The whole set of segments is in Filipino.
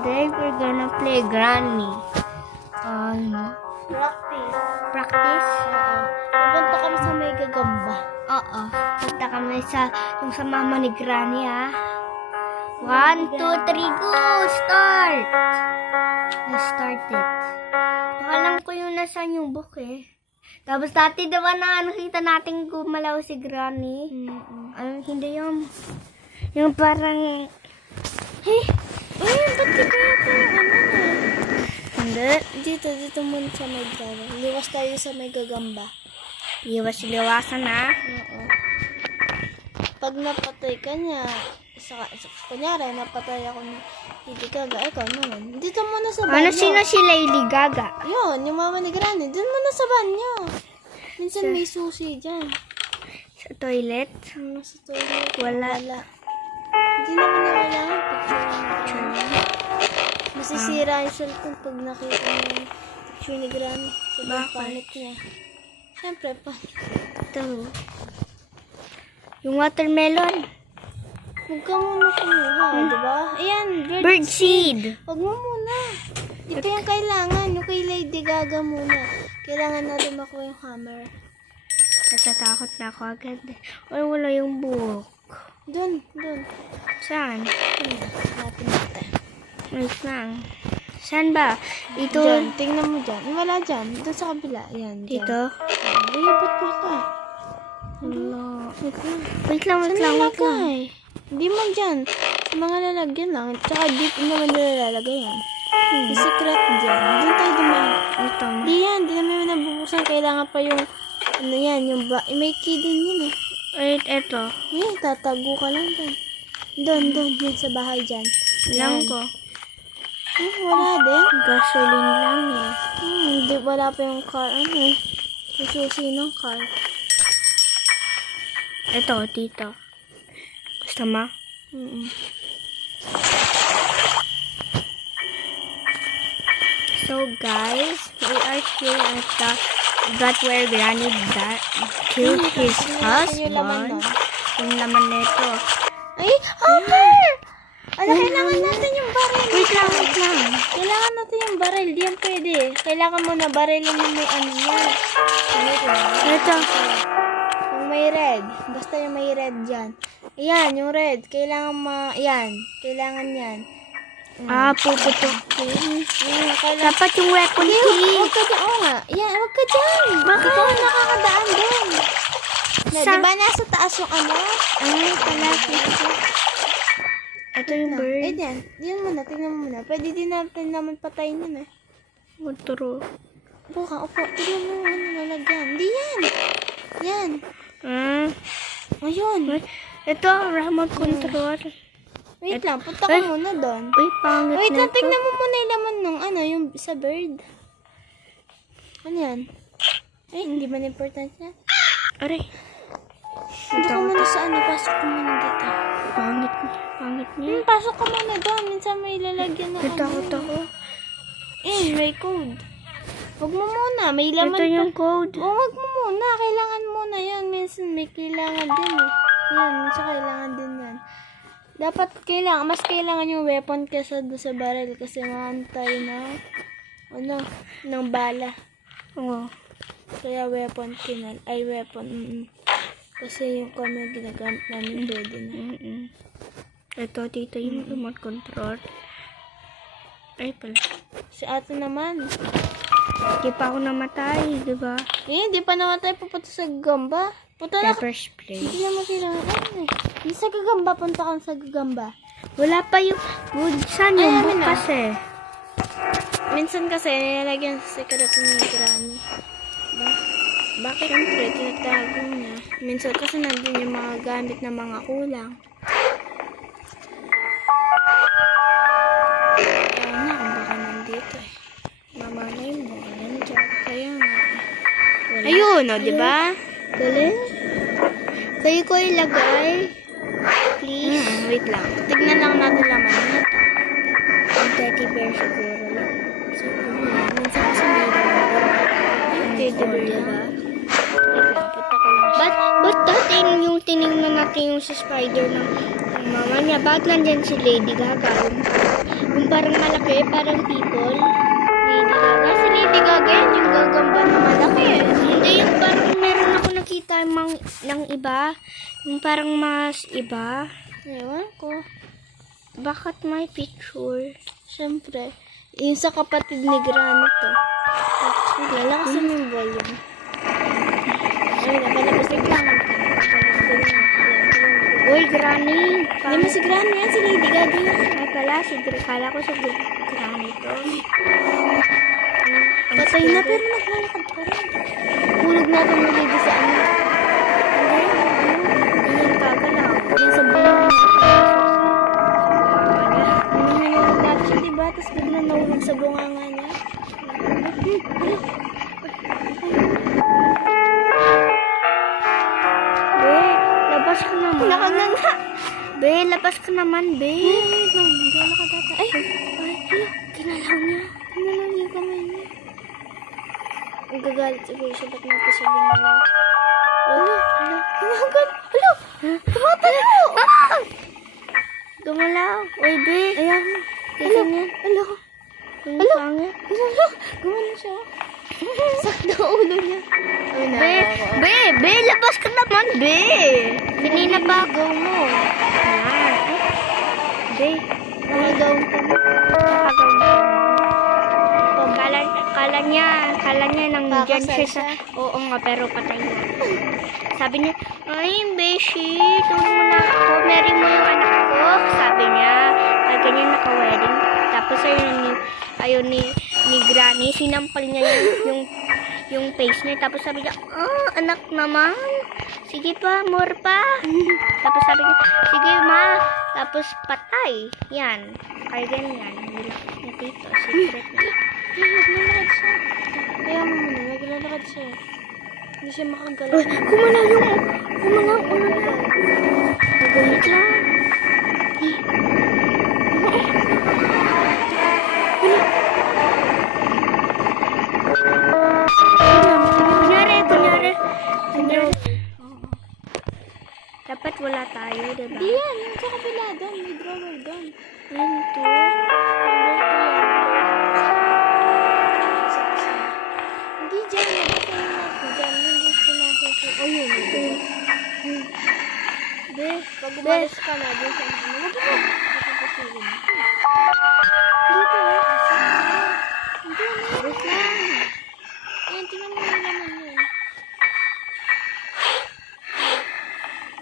Today we're gonna play Granny. Practice. Practice? Oo. Pupunta kami sa may gagamba. Oo. Punta kami yung sa mama ni Granny, ha? 1, 2, 3, go! Start! Let's start it. Alam ko yung nasaan yung book, eh. Tapos dati diba na nakita natin gumalaw si Granny? Hindi yung... Yung parang... Hey! Ba't di kaya tayo Hindi. Dito muna sa may gagamba. Liwas tayo sa may gagamba. Liwas-liwasan, ha? Oo. Pag napatay ka niya, kunyari, napatay ako ni Lady Gaga, ikaw naman. Dito muna sa banyo. Sino si Lady Gaga? Yun, yung mama ni Granny. Dito muna sa banyo. Minsan may susi dyan. Sa toilet? Sa toilet. Wala. Hindi naman niya kailangan picture niya. Masisira yung cellphone pag nakita mo yung picture ni Granny. Sobrang pangit niya. Siyempre, Ito. Yung watermelon. Huwag ka muna kumuha, diba? Ayan, Birdseed. Huwag mo muna. Ito yung kailangan. Yung kay Lady Gaga muna. Kailangan natin makuha yung hammer. Natatakot na ako agad. Wala yung book. Doon. Saan? Hanapin natin. Wait lang. Saan ba? Ito. Diyan, tingnan mo dyan. Wala dyan. Doon sa kabila. Ayan, dyan. Dito? Ay, ba't pa ka? Wala. Wait lang. Hindi man dyan. Sa mga lalagyan lang. Tsaka deep naman nilalagay yan. Yung secret dyan. Doon tayo dumaan. Ito. Di yan. Di naman nabubuksan. Kailangan pa yung ano yan. Yung may key din yun eh. Wait, ito. Tatago ka lang dyan. Doon. Yun sa bahay dyan. Lang ko. Wala din. Gasoline lang eh. Hindi, wala pa yung car. Sususi ng car. Ito, dito. Gusto mo? So guys, we are here at the that where Granny killed his husband. Yung laman nito. Ay! Hammer! Kailangan natin yung baril. Wait lang. Kailangan natin yung baril. Di yan pwede. Kailangan mo na barilin yung may ano yan. Ito. Yung may red. Basta yung may red dyan. Ayan, yung red. Kailangan yan. Kailangan yan. Puputok. Dapat yung weapon key. Huwag ka dyan. Oo nga. Yan, huwag ka dyan. Bakit? Ikaw ang nakakadaan doon. Diba nasa taas yung ano? Pala. Ito yung bird. Eh, yan muna. Tingnan mo muna. Pwede din natin naman patayin yun eh. Motoro. Upo. Tingnan mo ano nalagyan. Di yan. Yan. Ayun. Ito, remote control. Wait lang. Punta ka muna doon. Uy, pangit Wait na lang. Tingnan mo muna yung laman nung yung sa bird. Ano yan? Ay, hindi man important yan. Aray. Punta ka muna sa pasok ka muna dito. Pangit niya. Pasok ka muna doon. Minsan may lalagyan na Natakot ako. may code. Huwag mo muna. May laman Ito yung code. Huwag mo muna. Kailangan muna yan. Minsan may kailangan din eh. Yan. Minsan kailangan din yan. Dapat mas kailangan yung weapon kesa doon sa barrel kasi maantay na ng bala. Oo. Kaya weapon weapon. Kasi yung kami ginagamit namin pwede na. Ito, dito yung remote control. Ay pala. Si ate naman. Hindi pa ako namatay, di ba? Hindi pa namatay. Pupunta sa gagamba. Punta na ka. Pepper's Play. Hindi naman kailangan. Hindi sa gagamba. Punta ka sa gagamba. Wala pa yung wood. Saan yung book na. kasi? Minsan kasi nilalagyan sa secret ni Granny. Bakit? Siyempre, tinatago niya. Minsan kasi nandun yung mga gamit na mga kulang. Kaya na kung baka nandito eh. Mamalay mo, nandiyan. Kaya nga. Ayun, diba? Galing. Kayo ko ilagay. Please. Wait lang. Tignan lang natin laman nito. Ang teddy bear siguro lang. Minsan kasi may laman. Teddy bear, diba? Wait lang, punta ko lang siya. Ba't dati yung tinignan natin yung si Spider ng mama niya? Bakit nandyan si Lady Gaga? Yung parang malaki Be, parang people. Lady Gaga. Si Lady Gaga yan, yung gagamba na malaki. Hindi, yung parang meron ako nakita ng iba. Yung parang mas iba. Ewan ko. Bakit may picture? Siyempre, yung sa kapatid ni Granny to. Tapos lalakasin mo yung volume. Ay, napalabas na kailangan ka. Uy, Granny. Hindi mo si Granny yan, si Lady Gaga yan. Ay pala, kala ko si Granny to. Patay na pero naglalakad pa rin. Hulog natin mo lady sa ano. Hindi yung gagalaw. Yan sa buwan. Hinahulog natin siya, diba? Tapos bigla nahulog sa bunganga niya. Be, labas ka naman. Wala ka na nga. Be, labas ka naman, be. Wait lang, naglalakad ata. Ay, kinalaw niya. Kinalaw niya yung kamay niya. Ang gagalit siguro siya, ba't natin siya ginalaw? Hala, tumatalo! Gumalaw. Uy, be. Ayan, Tignan niya. alo, Yung Alo? pangit. gumano siya. Sakto ulo niya. Ay, Be, labas ka naman, be. Kanina pa ako. Go mo. Yan. Be, Nakagaw ko mo. nakagaw mo. Kala niya nandiyan siya sa... Kakasal Oo nga, pero patay na. Sabi niya, ay, Beshi, tulong mo na ako. Marry mo yung anak ko. Sabi niya, ay, ganyan naka-wedding. Tapos ayun ni Granny, sinampal niya yung face niya. Tapos sabi niya, anak naman. Sige pa, more pa. Tapos sabi niya, sige ma. Tapos patay. Yan. Kaya ganyan. Nilak niya dito. Secret niya. Naglalakad siya. Kaya mo muna, naglalakad siya. Hindi siya makagalaw. Kumalaw yung... Kumalaw ulo niya. Nagawit lang. Kunyari. Dapat wala tayo, diba? Di yan, yung sa kabila doon. May drawer doon. Yan to. Hindi dyan. Nabasa yung natin dyan. Hindi ko nakikita. Oh, yun. Be, Pag umalis ka na, dun sa ano. Wag mo. Nakapasilin. Dito eh. Hindi na. Bus lang. Ayan, tingnan mo yung laman yun.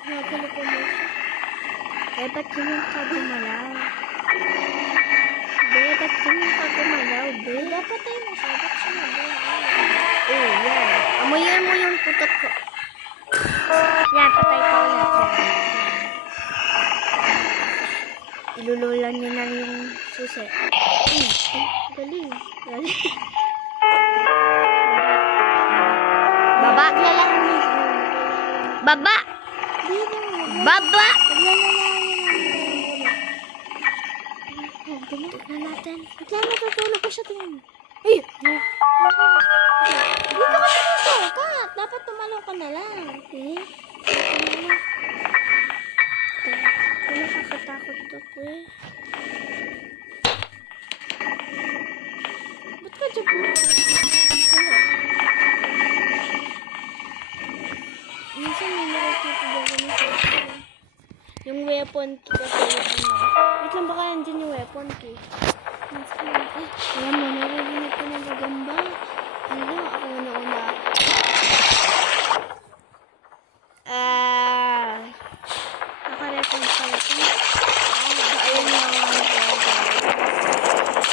Nakakulo ko mo siya. Ba't ganyan ka gumalaw? Ba't ganyan ka gumalaw, be? Dapat tayo mo siya. Ba't siya nagawin? Oh, yan. Amoyan mo yung putot ko. Yan, patay ka ulit. Yan. Ilululan niya na yung susi. Galing. Baba! Baba! Baba! Tignan natin. Tignan natutulog pa siya. Tingnan mo. Ay! Dito ka na susukat. Dapat tumalong ka na lang. Eh? Nakakatakot to, eh. Ba't ka dyan po? Minsan may nakikita dyan kami sa yung weapon key kasi yung ano. Wait lang, baka nandyan yung weapon key. Minsan, alam mo, narinig ko ng gagamba. Ano, ako na una. Nakarecord pala ito. Ayun na nga.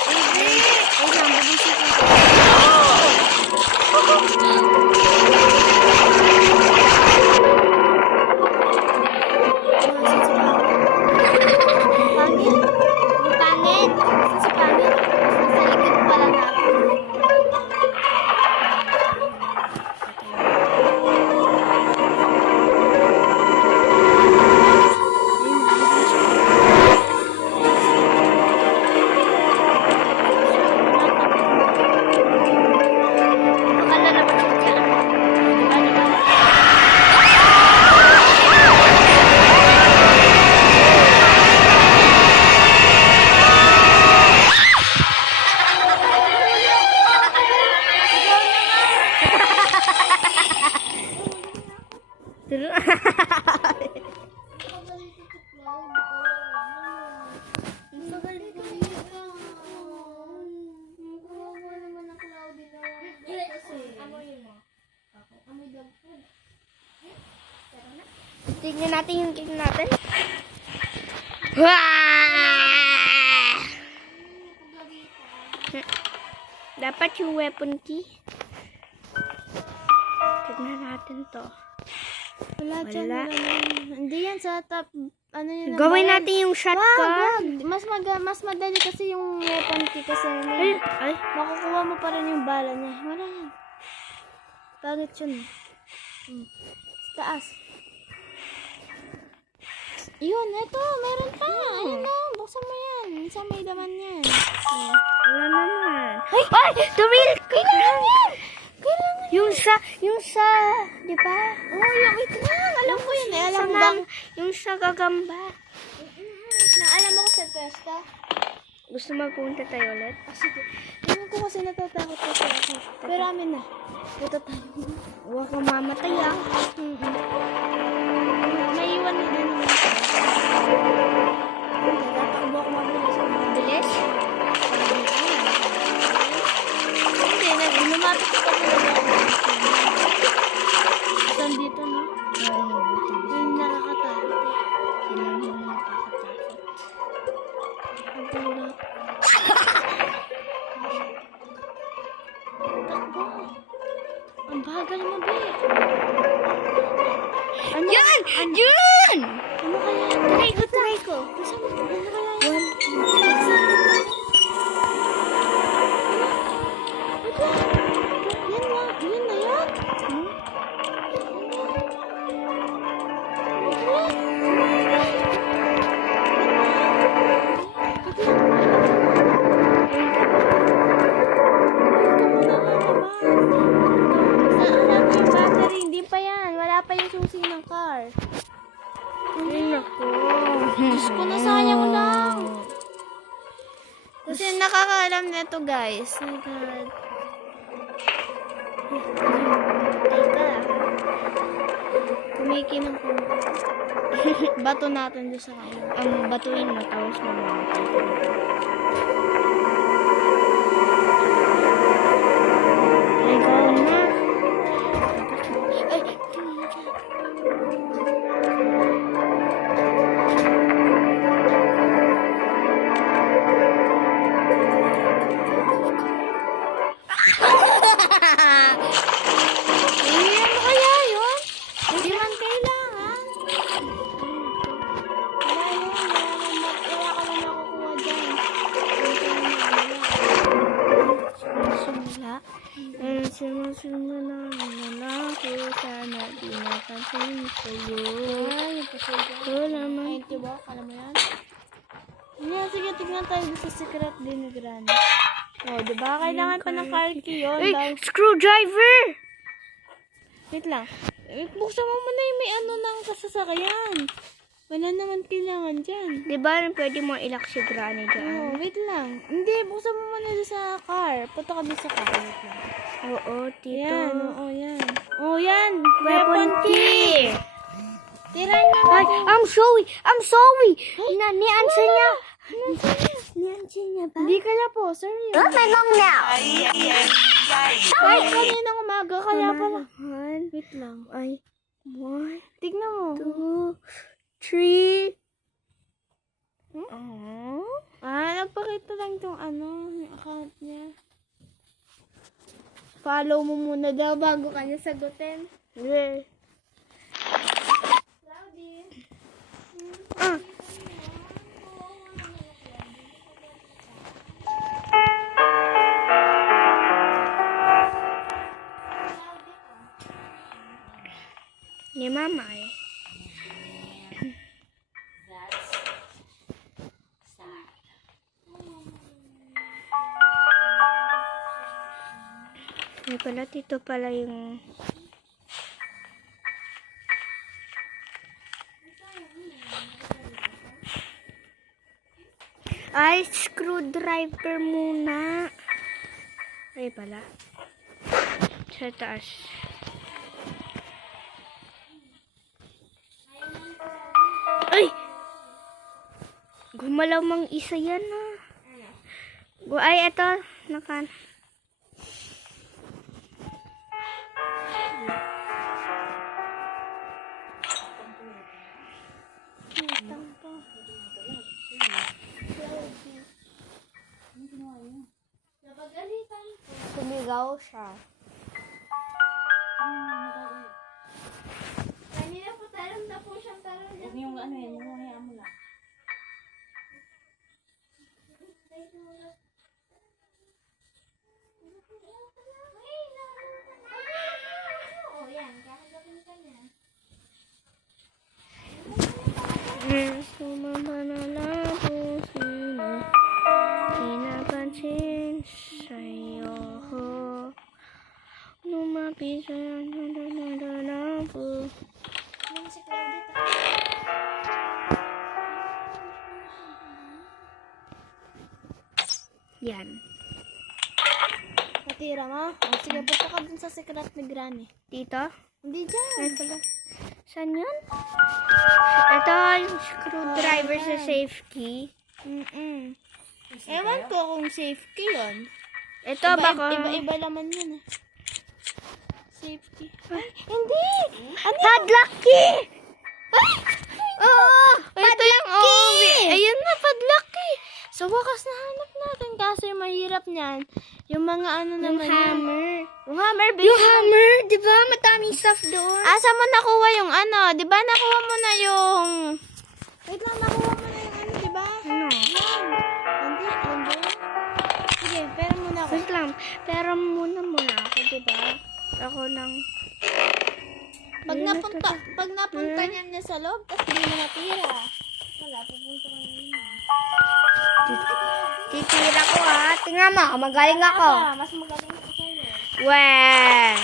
Hindi! Ay, nambubisip ko. Tignan natin yung cake natin. Wah! Dapat yung weapon key. Tignan natin to. Wala dyan. Wala. Hindi yan sa top. Ano yun? Gawin natin yung shotgun. Mas madali kasi yung weapon key kasi Ay. makukuha mo pa rin yung bala niya. Wala yan. Pangit yun. Sa taas. Yun, eto. Meron pa. Ayun na. Buksan mo yan. Sa may laman yan. Wala naman. Ay! The real kailangan yan! Kailangan. Yung sa, di ba? Oh, yung wait lang. Alam ko yun eh. Alam mo bang? Yung sa gagamba. Alam mo ko sa pesta. Gusto magpunta tayo ulit? Sige. Tingnan ko kasi natatakot ko sa ako. Pero amin na. Ito tayo. Huwag kang mamatay ah. May iwan na din naman. Tatakbo ako mabilis. Bilis? Hindi, lumapit ko kasi na ako. Saan dito, no? Yung nakakatakot eh. Kailangan mo nakakatakot. Ang pula. Takbo. Ang bagal mo, be. Ano? Yan! Yan! Ano kaya? Try ko. Ano kaya? One, Yun na yan. Hindi pa yan. Wala pa yung susi ng car. Ay, naku. Diyos ko, nasayang lang. Kasi nakakaalam na ito, guys. Oh my God. Teka. Kumikinang ko. Bato natin doon sa kayo. Ang batuin mo, tapos mamamatay ka. Ikaw na. Ay, Ano kaya yun? Hindi man kailangan. Wala yun. Wala ka lang makukuha dyan. sumula. Sumula na lalaki. Sana di napansin sa'yo. Ay, pasensya. Wala man. Ay, diba? Alam mo yan? Yan, sige, tignan tayo sa secret din ni Granny. Oh, diba? Kailangan pa ng car key yun. Ay, screwdriver! Wait lang. Buksan mo muna yung may ano ng kasasakyan. Wala naman kailangan dyan. Di ba pwede mo ilak si Granny Oh, dyan? wait lang. Hindi, buksan mo muna doon sa car. Punta ka doon sa car. Wait lang. Oo, tito. Yan, oo, yan. Oh, yan. Weapon key! Tirahin na Ay, natin. I'm sorry! Ni-answer niya! Ni-answer niya ba? Hindi kaya po, sir. Let me go now! Ay, kaninang umaga. Kaya pala. One, Wait lang. ay, one, Tignan mo. 2, 3. Oh. Nagpakita lang itong ano, yung account niya. Follow mo muna daw bago ka niya sagutin. Yeah. Cloudy. Ah. Ni mama eh. Ay pala, dito pala yung... Ay, screwdriver muna. Ay pala. Sa taas. Ay! Gumalaw mang isa yan ah. Ay, eto. Nakan. Utang pa. Napagalitan ko. Sumigaw siya. Kanina po taram na po siyang taram. Huwag yung ano yan, yung hayaan mo lang. Oo, yan. Kakagapin ka niya. Sumama na lang sino pinapansin sa'yo. Lumapit sa na po. Yung si Claudette. Yan. Natira mo? O, sige, punta ka dun sa secret ni Granny. Dito? Hindi dyan. Ito lang. Saan yun? Ito yung screwdriver sa safe key. Ewan ko kung safe key yun. Ito baka... Iba laman yun. Safe key. Ay, hindi! Ano? Padlock key! Ay! Oo! Ito yung key! Ayun na, padlock key! Sa wakas nahanap natin kasi yung mahirap niyan. Yung mga ano Yung naman yan. hammer. Yung hammer, baby. Yung hammer! Di ba? Madaming stuff doon. Asa mo nakuha yung ano? Di ba nakuha mo na yung... Wait lang, nakuha mo na yung ano, di ba? Ano? Yan. Hindi, hindi. Sige, pero muna ako. Wait lang. Pero muna ako, di ba? Ako nang... Pag napunta niyan niya sa loob, tapos hindi mo natira. Wala, pupunta ka na yun. Titira ko Tingnan mo, magaling ako. Mas magaling ako sa'yo. Weh!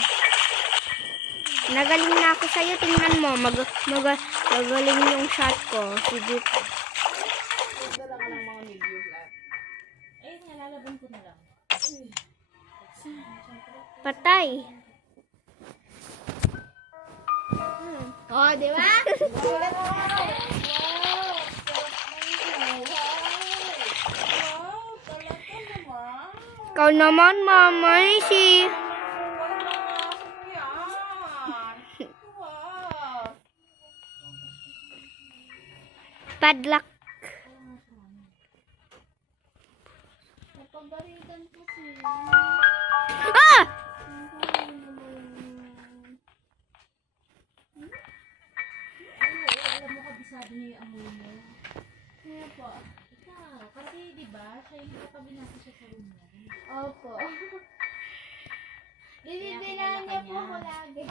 Nagaling na ako sa'yo. Tingnan mo, magaling yung shot ko. Sige ko. Dala ka ng mga video lahat. Eh, nalalaban ko na lang. Patay. Oh, di ba? Ikaw naman, Mama. Si... Padlock. Napagalitan kasi. Ah! Alam mo, kabisado niya yung amoy mo. Ano po? Ikaw, kasi diba, siya yung nakabinasa siya sa room mo. Opo. Dinidilaan niya po ako lagi.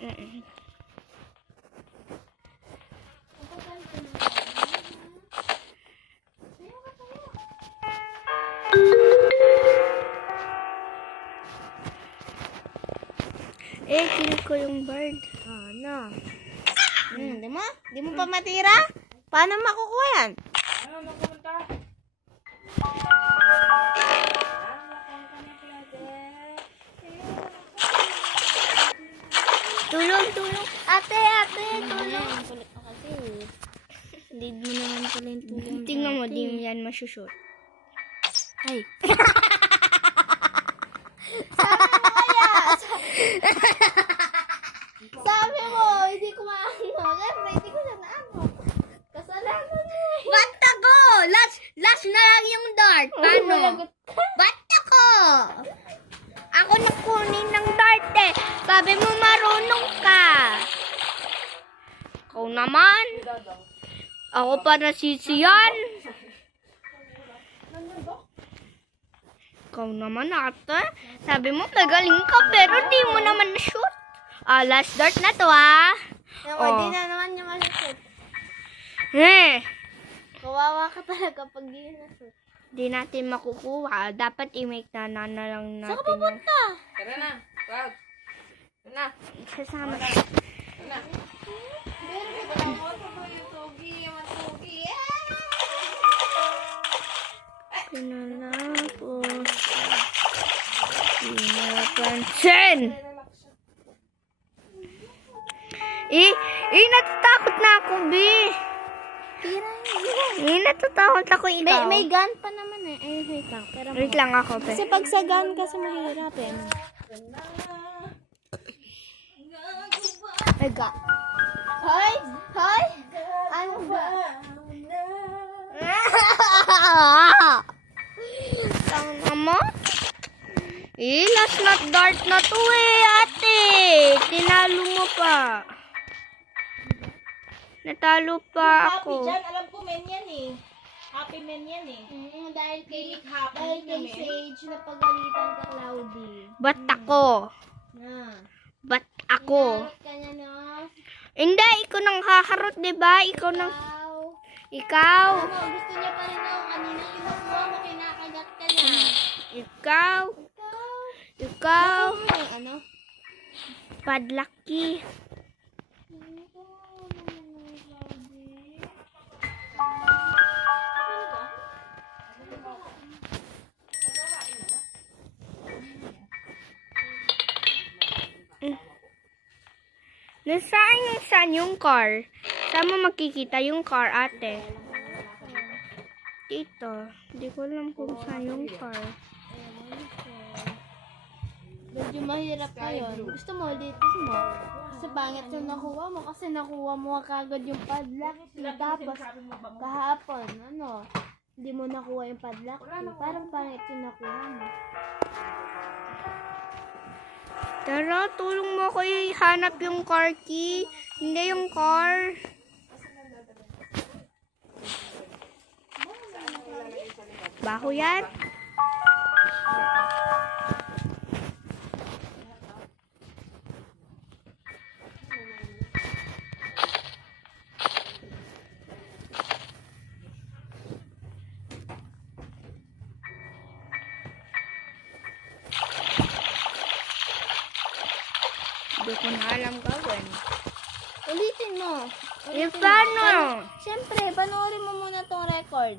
Mm-mm. Kill ko yung bird. Ano? Di mo? Di mo pa matira? Paano makukuha yan? Ano, magpumunta? Tulong. Ate, tulong. Kulit na kasi. Lead mo naman pala yung tulong. Tingnan mo, di mo yan masushoot. Ay. Sabi mo, hindi ko maano. Siyempre, hindi ko na naano. Kasalanan mo eh. Ba't ako? Last na lang yung dart. Paano? Malagot ka. Ba't ako? Ako nakunin ng dart eh. Sabi mo marunong ka. Ikaw naman. Ako pa nasisiyan. Ikaw naman ate. Sabi mo magaling ka pero di mo naman na-shoot. Last dart na to Hindi na naman niya masushoot. Kawawa ka talaga pag di na-shoot. Di natin makukuha. Dapat i-make na lang natin. Saan ka pupunta? Tara na, Cloud. Tara na. Sasama. Tara na. Pero ko lang mo, tuloy yung tugi, yung tugi. Pinalapos. Pinapansin. Natatakot na ako, Bi. Natatakot ako ikaw. May gun pa naman eh. Ay, wait lang. Pero Wait lang ako, Be. kasi pag sa gun kasi mahirap eh. My God. Hoy! Hoy! Ano ba? Tama mo? Last not dart na to ate. Tinalo mo pa. Natalo pa Happy ako. dyan, alam ko men yan eh. Happy men yan eh. Dahil kay, Happy dahil kay men. Sage na pagalitan ka, Cloudy. Ba't ako? Ba't ako? Harap ka na, no? Hindi, ikaw nang kakarot, diba? Ikaw nang... Ikaw. Gusto niya pa rin ako kanina. Kinukuha mo, kinakagat ka na. Ikaw. Ikaw. Ano? Padlaki. Nasaan yung car? Saan mo makikita yung car, ate? Dito. Hindi ko alam kung saan yung car. Medyo mahirap na yun. Gusto mo, dito mo. Kasi pangit yung nakuha mo. Kasi nakuha mo kagad yung padlock. Tapos, kahapon, hindi mo nakuha yung padlock. Parang pangit yung nakuha mo. Tara, tulong mo ako ihanap yung car key. Hindi yung car. Baho yan. Hindi ko na alam gawin. Ulitin mo. Eh, paano? Siyempre, panoorin mo muna tong record.